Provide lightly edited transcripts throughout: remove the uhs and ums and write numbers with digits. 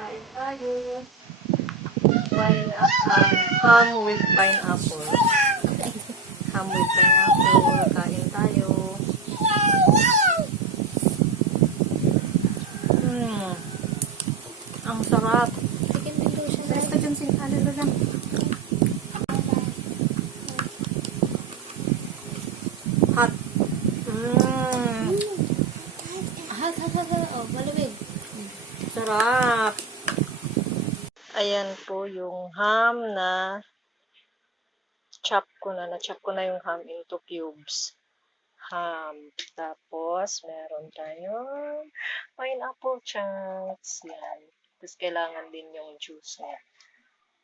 Kain tayo. Ham with pineapple. Ham with pineapple. Kain tayo. Ang sarap. Basta dyan sinalala lang. Hot. Oh, malamig. Sarap. Ayan po yung ham na na-chop ko na yung ham into cubes. Ham. Tapos, meron tayong pineapple chunks. Yan. Tapos, kailangan din yung juice niya.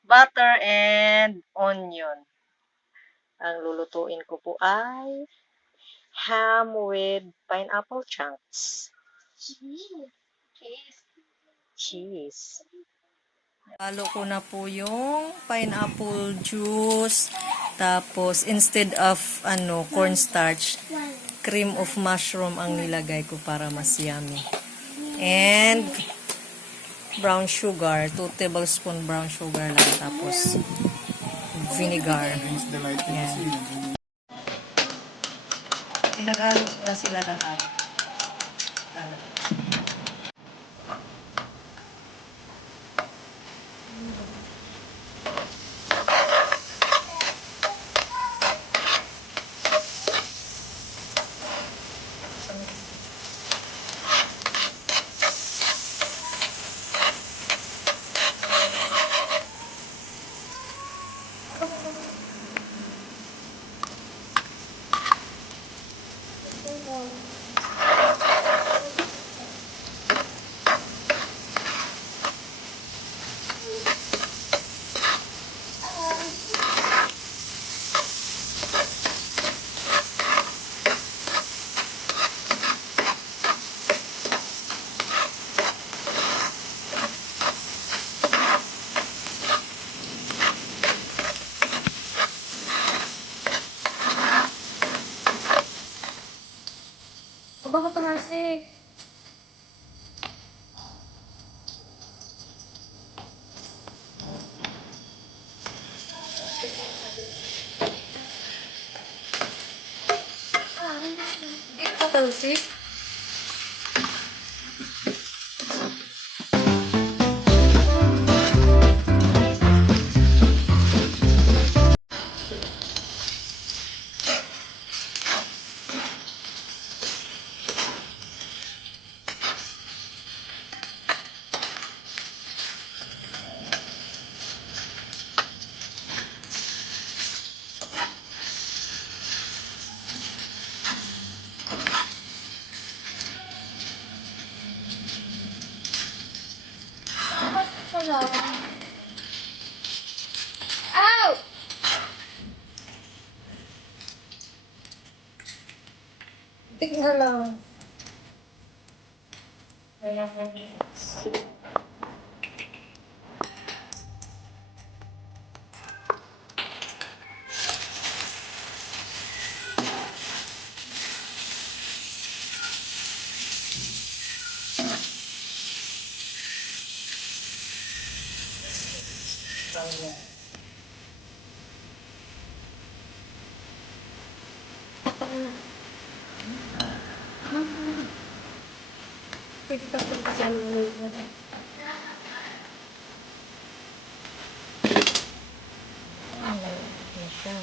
Butter and onion. Ang lulutuin ko po ay ham with pineapple chunks. Cheese. Halo ko na po yung pineapple juice. Tapos, instead of cornstarch, cream of mushroom ang nilagay ko para mas yummy. And brown sugar, 2 tablespoon brown sugar lang. Tapos, vinegar. Yan. Inagalo na sila lahat. Baka pangasik. Ito talsik. Ow! Tingnan lang. Pwede ka pwede siya malamig. Malaki siya.